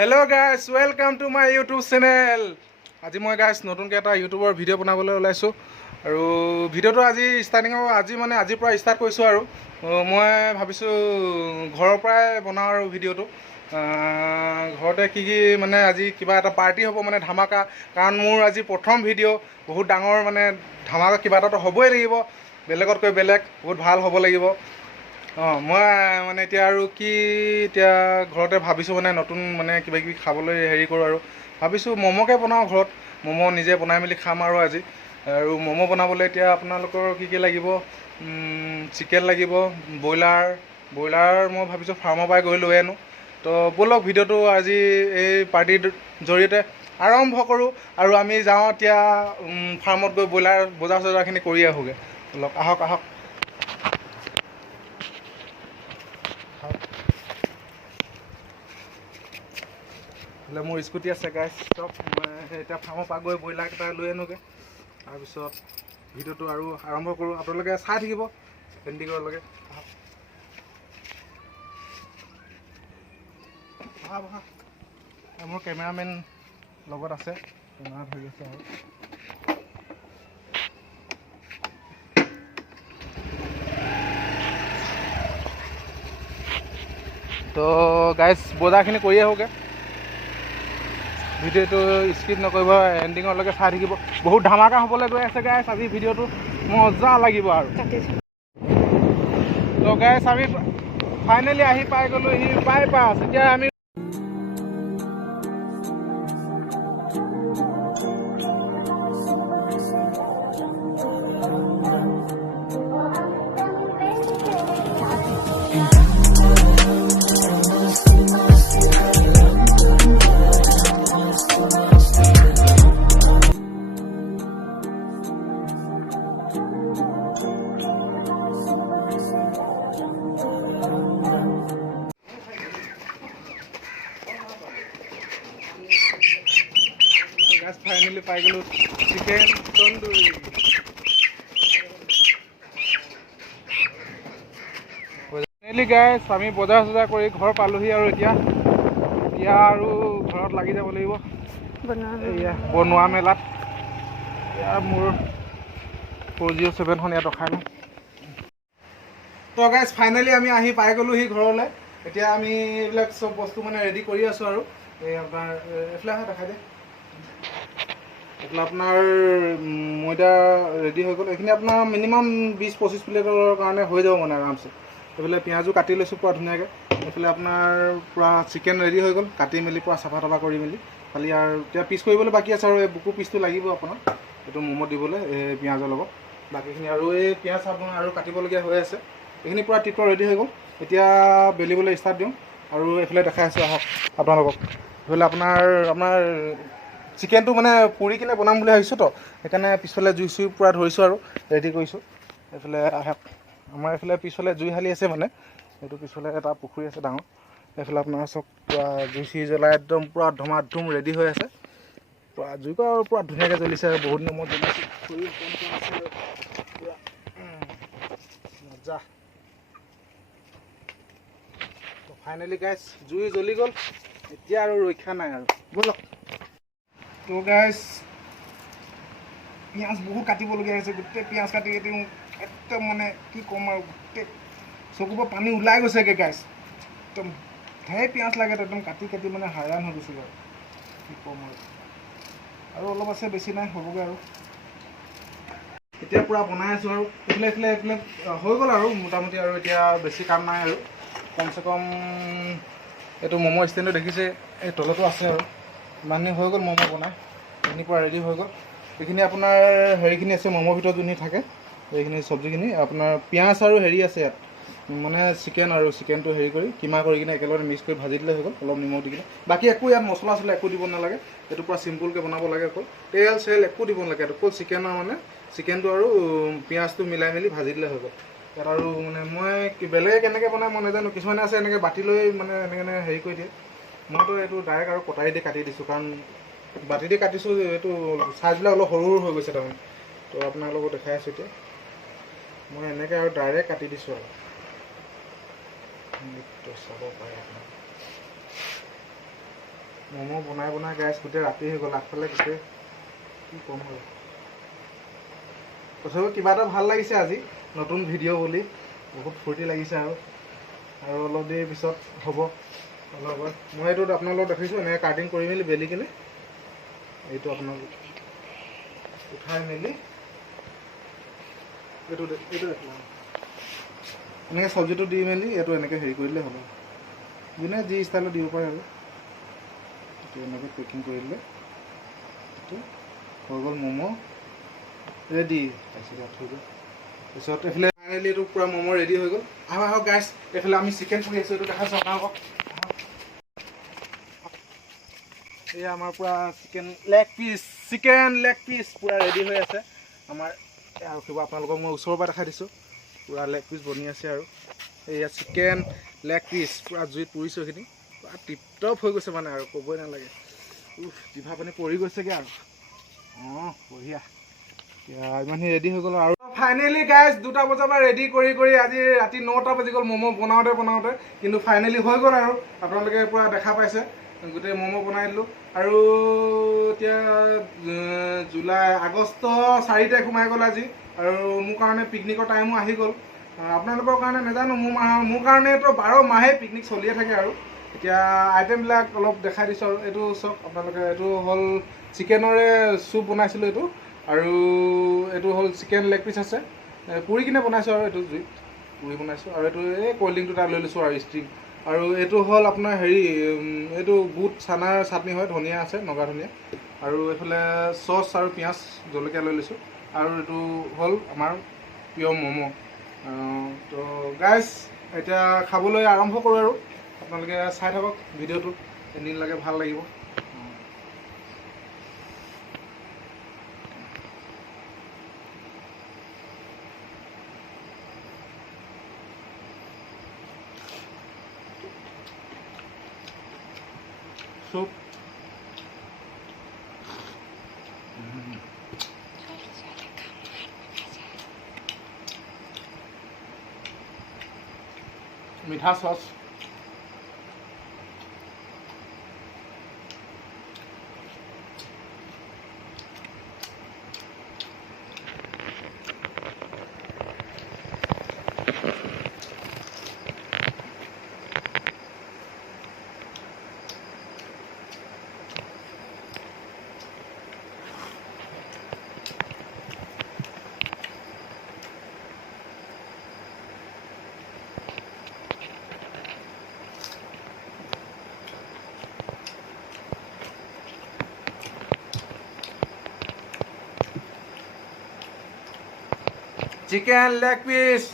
Hello guys, welcome to my YouTube channel. আজি মই guys নতুনকৈ এটা ইউটিউবৰ ভিডিঅ' বনাবলৈ ওলাইছোঁ আৰু ভিডিঅ'টো আজিৰ পৰা ষ্টাৰ্ট কৰিছোঁ আৰু মই ভাবিছোঁ ঘৰৰ পৰাই বনাওঁ আৰু ভিডিঅ'টো ঘৰতে কি মানে আজি কিবা এটা পাৰ্টি হ'ব মানে ধামাকা কাৰণ মোৰ আজি প্ৰথম ভিডিঅ' বহুত ডাঙৰ মানে ধামাকা কিবা এটাতো হ'বই লাগিব বেলেগতকৈ বেলেগ বহুত ভাল হ'ব লাগিব মই মানে এতিয়া আৰু কি এতিয়া ঘৰতে ভাবিছোঁ মানে নতুন মানে কিবা কিবি খাবলৈ হেৰি কৰোঁ আৰু ভাবিছোঁ ম'ম'কে বনাওঁ ঘৰত ম'ম' নিজে বনাই মেলি খাম আৰু আজি আৰু ম'ম' বনাবলৈ এতিয়া আপোনালোকৰ কি লাগিব চিকেন লাগিব ব্ৰইলাৰ মই ভাবিছোঁ ফাৰ্মৰ পৰাই গৈ লৈ আনো তো ব'লক ভিডিঅ'টো আজি এই পাৰ্টিৰ জৰিয়তে আৰম্ভ কৰোঁ আৰু আমি যাওঁ এতিয়া ফাৰ্মত গৈ ব্ৰইলাৰ বজাৰ চজাৰখিনি কৰি আহোঁগৈ ব'লক আহক মোৰ স্কুটি আছে গাইছ চব মই এতিয়া ফাৰ্মৰ পৰা গৈ ব্ৰইলাৰকেইটা লৈ আনোগৈ তাৰপিছত ভিডিঅ'টো আৰু আৰম্ভ কৰোঁ আপোনালোকে চাই থাকিব এণ্ডিঙলৈকে মোৰ কেমেৰামেন লগত আছে কেমেৰা ধৰি আছে আৰু তো গাইছ বজাৰখিনি কৰি আহোঁগৈ ভিডিঅ'টো স্কিপ নকৰিব এণ্ডিঙলৈকে চাই থাকিব বহুত ধামাকা হ'বলৈ গৈ আছে গাইছ আজি ভিডিঅ'টো মজা লাগিব আৰু তো গাইছ আমি ফাইনেলি আহি পাই গ'লোঁ বাইপাছ এতিয়া আমি ফাইনেলি পাই গ'লোঁ চিকেন তন্দুৰী ফাইনেলি গাইছ আমি বজাৰ চজাৰ কৰি ঘৰ পালোহি আৰু এতিয়া আৰু ঘৰত লাগি যাব লাগিব বনোৱা মেলাত মোৰ 407খন ইয়াত ৰখাই লওঁ তো গাইছ ফাইনেলি আমি আহি পাই গ'লোহি ঘৰলৈ এতিয়া আমি এইবিলাক চব বস্তু মানে ৰেডি কৰি আছোঁ আৰু এই আপোনাৰ এইফালে দেখাই দে এইফালে আপোনাৰ ময়দা ৰেডি হৈ গ'ল এইখিনি আপোনাৰ মিনিমাম 20-25 প্লেটৰ কাৰণে হৈ যাব মানে আৰামছে এইফালে পিঁয়াজো কাটি লৈছোঁ পূৰা ধুনীয়াকৈ এইফালে আপোনাৰ পূৰা চিকেন ৰেডি হৈ গ'ল কাটি মেলি পূৰা চাফা তাফা কৰি মেলি খালি আৰু এতিয়া পিচ কৰিবলৈ বাকী আছে আৰু এই বুকু পিচটো লাগিব আপোনাৰ এইটো ম'ম'ত দিবলৈ এই পিঁয়াজৰ লগত বাকীখিনি আৰু এই পিঁয়াজ আপোনাৰ আৰু কাটিবলগীয়া হৈ আছে এইখিনি পূৰা টিপৰ ৰেডি হৈ গ'ল এতিয়া বেলিবলৈ ষ্টাৰ্ট দিওঁ আৰু এইফালে দেখাই আছোঁ আহক আপোনালোকক এইফালে আপোনাৰ চিকেনটো মানে পুৰি কিনে বনাম বুলি ভাবিছোঁ তো সেইকাৰণে পিছফালে জুই চুই পূৰা ধৰিছোঁ আৰু ৰেডি কৰিছোঁ এইফালে আহক আমাৰ এইফালে পিছফালে জুই হালি আছে মানে এইটো পিছফালে এটা পুখুৰী আছে ডাঙৰ এইফালে আপোনাৰ চব পূৰা জুই চুই জ্বলাই একদম পূৰা ধুমাধুম ৰেডি হৈ আছে পূৰা জুইকো আৰু পূৰা ধুনীয়াকৈ জ্বলিছে আৰু বহুত দিনৰ মূৰত জ্বলাইছোঁ মজা তো ফাইনেলি গাইছ জুই জ্বলি গ'ল এতিয়া আৰু ৰক্ষা নাই আৰু ব'লক তো গাইছ পিঁয়াজ বহুত কাটিবলগীয়া হৈছে গোটেই পিঁয়াজ কাটি একদম মানে কি ক'ম আৰু গোটেই চকুৰ পৰা পানী ওলাই গৈছেগৈ গাইছ একদম ঢেৰ পিঁয়াজ লাগে একদম কাটি মানে হাইৰাণ হৈ গৈছেগৈ আৰু কি ক'ম আৰু অলপ আছে বেছি নাই হ'বগৈ আৰু এতিয়া পূৰা বনাই আছোঁ আৰু এইফালে হৈ গ'ল আৰু মোটামুটি আৰু এতিয়া বেছি কাম নাই আৰু কমচে কম এইটো ম'ম' ষ্টেণ্ডটো দেখিছে এই তলতো আছে আৰু ইমানখিনি হৈ গ'ল ম'ম' বনাই এইখিনি পূৰা ৰেডি হৈ গ'ল এইখিনি আপোনাৰ হেৰিখিনি আছে ম'মৰ ভিতৰত যোনখিনি থাকে এইখিনি চব্জিখিনি আপোনাৰ পিঁয়াজ আৰু হেৰি আছে ইয়াত মানে চিকেনটো হেৰি কৰি কিমা কৰি কিনে একেলগে মিক্স কৰি ভাজি দিলে হৈ গ'ল অলপ নিমখ দি কিনে বাকী একো ইয়াত মছলা চছলা একো দিব নালাগে এইটো পূৰা চিম্পুলকৈ বনাব লাগে অকল তেল চেল একো দিব নালাগে অকল চিকেনটো আৰু পিঁয়াজটো মিলাই মেলি ভাজি দিলে হৈ গ'ল ইয়াত আৰু মানে মই বেলেগে কেনেকৈ বনাই মই নাজানো কিছুমানে আছে এনেকৈ বাতি লৈ মানে এনেকৈ হেৰি কৰি দিয়ে মইতো এইটো ডাইৰেক্ট আৰু কটাৰী দি কাটি দিছোঁ কাৰণ বাতি দি কাটিছোঁ এইটো চাইজবিলাক অলপ সৰু হৈ গৈছে তাৰমানে তো আপোনালোকক দেখাই আছোঁ এতিয়া মই এনেকৈ আৰু ডাইৰেক্ট কাটি দিছোঁ আৰু চাব পাৰে ম'ম' বনাই গাইছ গোটেই ৰাতি হৈ গ'ল। আগফালে গোটেই কি ক'ম আৰু, তথাপিও কিবা এটা ভাল লাগিছে আজি, নতুন ভিডিঅ' বুলি বহুত ফূৰ্তি লাগিছে। আৰু অলপ দেৰি পিছত হ'ব অলপ। মই এইটোত আপোনালোকক দেখিছোঁ এনেকৈ কাটিং কৰি মেলি বেলি কিনে এইটো আপোনালোক উঠাই মেলি এইটো এনেকৈ চব্জিটো দি মেলি এইটো এনেকৈ হেৰি কৰিলে হ'ব। যোনে যি ষ্টাইলত দিব পাৰে আৰু এইটো এনেকৈ পেকিং কৰি দিলে এইটো হৈ গ'ল ম'ম' ৰেডি। তাৰপিছত এইফালে ফাইনেলি এইটো পূৰা ম'ম' ৰেডি হৈ গ'ল। আহক গাইছ, এইফালে আমি চিকেন কৰি আছোঁ, এইটো দেখাইছোঁ আপোনালোকক। এয়া আমাৰ পূৰা চিকেন লেগ পিচ পূৰা ৰেডি হৈ আছে আমাৰ। আৰু কিবা আপোনালোকক মই ওচৰৰ পৰা দেখাই দিছোঁ, পূৰা লেগ পিচ বনি আছে। আৰু এয়া চিকেন লেগ পিচ পূৰা জুইত পুৰিছোঁ, এইখিনি পূৰা টিপটপ হৈ গৈছে মানে আৰু ক'বই নালাগে। জিভা পানী পৰি গৈছেগৈ আৰু বঢ়িয়া। ইমানখিনি ৰেডি হৈ গ'ল। আৰু ফাইনেলি গাইজ 2টা বজাৰ পৰা ৰেডি কৰি আজি ৰাতি 9টা বাজি গ'ল ম'ম' বনাওঁতে কিন্তু ফাইনেলি হৈ গ'ল। আৰু আপোনালোকে পূৰা দেখা পাইছে গোটেই ম'ম' বনাই দিলোঁ। আৰু এতিয়া আগষ্ট 4 তাৰিখ সোমাই গ'ল আজি। আৰু মোৰ কাৰণে পিকনিকৰ টাইমো আহি গ'ল। আপোনালোকৰ কাৰণে নাজানো, মোৰ কাৰণেতো 12 মাহেই পিকনিক চলিয়ে থাকে। আৰু এতিয়া আইটেমবিলাক অলপ দেখাই দিছোঁ। আৰু এইটো চাওক আপোনালোকে, এইটো হ'ল চিকেনৰে চুপ বনাইছিলোঁ এইটো। আৰু এইটো হ'ল চিকেন লেগ পিচ আছে, পুৰি কিনে বনাইছোঁ। আৰু এইটো জুইত পুৰি বনাইছোঁ। আৰু এইটো এই ক'ল্ড ড্ৰিংকটো তাত লৈ লৈছোঁ আৰু ষ্ট্ৰিং। আৰু এইটো হ'ল আপোনাৰ হেৰি, এইটো বুট চানাৰ চাটনি হয়, ধনিয়া আছে, নগা ধনিয়া। আৰু এইফালে চচ আৰু পিঁয়াজ জলকীয়া লৈ লৈছোঁ। আৰু এইটো হ'ল আমাৰ প্ৰিয় ম'ম'। তো গাইজ এতিয়া খাবলৈ আৰম্ভ কৰোঁ। আৰু আপোনালোকে চাই থাকক ভিডিঅ'টো, এদিন লাগে ভাল লাগিব। চুপ মিঠা চচ, chicken leg piece,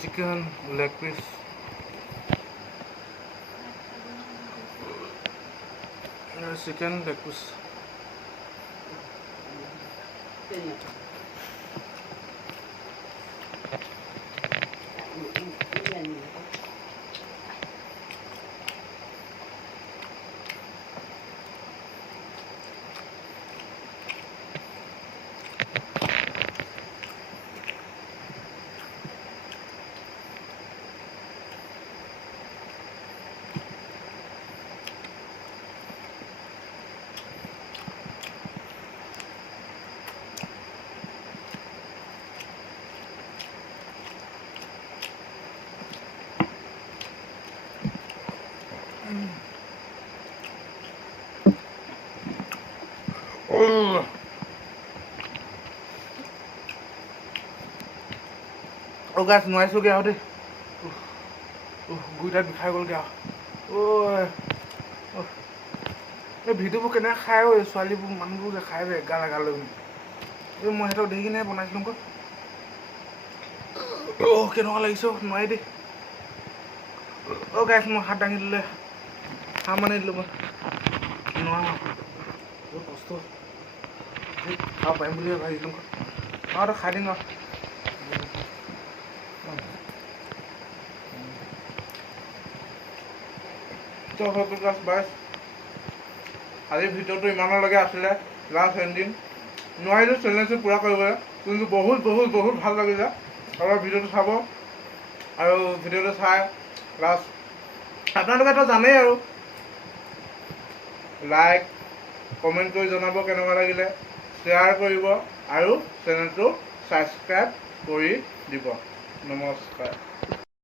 chicken leg piece chicken leg piece গাছ নোৱাৰিছোগে আৰু দেই গুৰিটাত বিষাই গ'লগে আৰু এই ভিডিঅ'বোৰ কেনেকৈ খাই ছোৱালীবোৰ মানুহবোৰ যে খাই যে এগাল এগাল লৈ এই মই সিহঁতক দেখি কিনে বনাইছিলোঁ আকৌ কেনেকুৱা লাগিছে নোৱাৰি দেই গাছ মই হাত দাঙি দিলে হাঁহ মানি দিলোঁ মই নোৱাৰো বহুত কষ্ট খাব পাৰিম বুলি ভাবিছিলোঁ আৰু খাই দিম আৰু আজিৰ ভিডিঅ'টো ইমানলৈকে আছিলে লাষ্ট এণ্ডিং নোৱাৰিলোঁ চেলেঞ্জটো পূৰা কৰিবলৈ কিন্তু বহুত বহুত বহুত ভাল লাগিলে আৰু ভিডিঅ'টো চাব আৰু ভিডিঅ'টো চাই লাষ্ট আপোনালোকেতো জানেই আৰু লাইক কমেণ্ট কৰি জনাব কেনেকুৱা লাগিলে শ্বেয়াৰ কৰিব আৰু চেনেলটো ছাবস্ক্ৰাইব কৰি দিব নমস্কাৰ।